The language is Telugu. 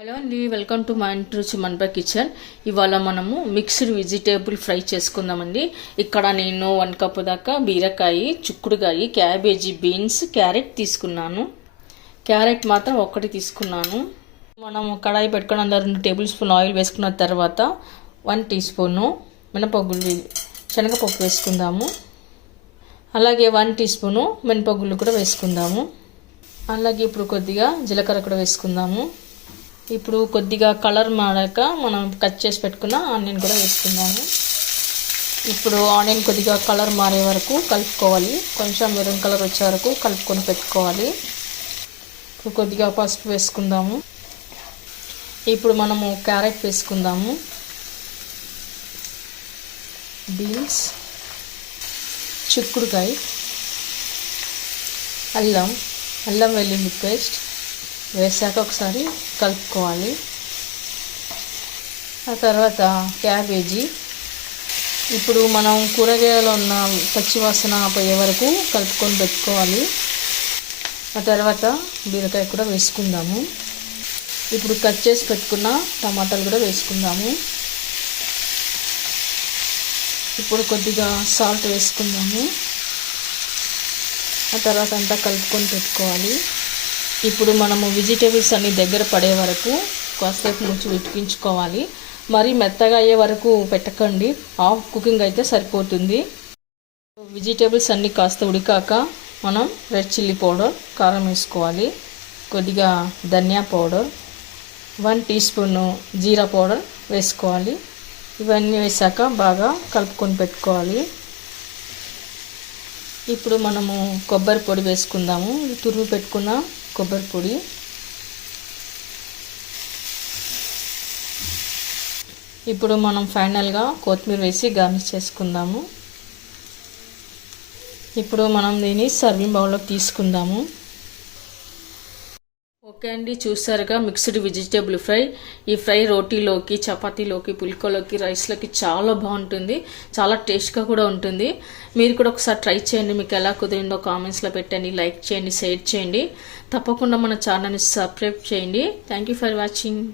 హలో అండి, వెల్కమ్ టు మా ఇంటి రుచి మన్పా కిచెన్. ఇవాళ మనము మిక్స్డ్ వెజిటేబుల్ ఫ్రై చేసుకుందామండి. ఇక్కడ నేను 1 కప్పు దాకా బీరకాయ, చిక్కుడుకాయ, క్యాబేజీ, బీన్స్, క్యారెట్ తీసుకున్నాను. క్యారెట్ మాత్రం ఒక్కటి తీసుకున్నాను. మనం కడాయి పెట్టుకుని అందులో 2 టేబుల్ స్పూన్ ఆయిల్ వేసుకున్న తర్వాత 1 టీ స్పూను మినపగుళ్ళు, శనగపప్పు వేసుకుందాము. అలాగే 1 టీ స్పూను మినపగుళ్ళు కూడా వేసుకుందాము. అలాగే ఇప్పుడు కొద్దిగా జీలకర్ర కూడా వేసుకుందాము. ఇప్పుడు కొద్దిగా కలర్ మారాక మనం కట్ చేసి పెట్టుకున్న ఆనియన్ కూడా వేసుకుందాము. ఇప్పుడు ఆనియన్ కొద్దిగా కలర్ మారే వరకు కలుపుకోవాలి. కొంచెం మెరూన్ కలర్ వచ్చే వరకు కలుపుకొని పెట్టుకోవాలి. ఇప్పుడు కొద్దిగా పసుపు వేసుకుందాము. ఇప్పుడు మనము క్యారెట్ వేసుకుందాము, బీన్స్, చిక్కుడుకాయ, అల్లం వెల్లుల్లి పేస్ట్ వేసాక ఒకసారి కలుపుకోవాలి. ఆ తర్వాత క్యాబేజీ. ఇప్పుడు మనం కూరగాయలో ఉన్న పచ్చివాసన పోయే వరకు కలుపుకొని పెట్టుకోవాలి. ఆ తర్వాత బీరకాయ కూడా వేసుకుందాము. ఇప్పుడు కట్ చేసి పెట్టుకున్న టమాటాలు కూడా వేసుకుందాము. ఇప్పుడు కొద్దిగా సాల్ట్ వేసుకుందాము. ఆ తర్వాత అంతా కలుపుకొని పెట్టుకోవాలి. ఇప్పుడు మనము వెజిటేబుల్స్ అన్ని దగ్గర పడే వరకు కాసేపు నుంచి ఉడికించుకోవాలి. మరి మెత్తగా అయ్యే వరకు పెట్టకండి, హాఫ్ కుకింగ్ అయితే సరిపోతుంది. వెజిటేబుల్స్ అన్నీ కాస్త ఉడికాక మనం రెడ్ చిల్లీ పౌడర్, కారం వేసుకోవాలి. కొద్దిగా ధనియా పౌడర్, 1 టీ స్పూను జీరా పౌడర్ వేసుకోవాలి. ఇవన్నీ వేసాక బాగా కలుపుకొని పెట్టుకోవాలి. ఇప్పుడు మనము కొబ్బరి పొడి వేసుకుందాము. తురుము పెట్టుకున్న కొబ్బరి పొడి, ఇప్పుడు మనం ఫైనల్గా కొత్తిమీర వేసి గార్నిష్ చేసుకుందాము. ఇప్పుడు మనం దీన్ని సర్వింగ్ బౌల్లోకి తీసుకుందాము. ఓకే అండి, చూసారుగా మిక్స్డ్ వెజిటేబుల్ ఫ్రై. ఈ ఫ్రై రోటీలోకి, చపాతీలోకి, పుల్కోలోకి, రైస్లోకి చాలా బాగుంటుంది. చాలా టేస్ట్గా కూడా ఉంటుంది. మీరు కూడా ఒకసారి ట్రై చేయండి. మీకు ఎలా కుదిరిందో కామెంట్స్లో పెట్టండి, లైక్ చేయండి, షేర్ చేయండి. తప్పకుండా మన ఛానల్ని సబ్స్క్రైబ్ చేయండి. Thank you for watching.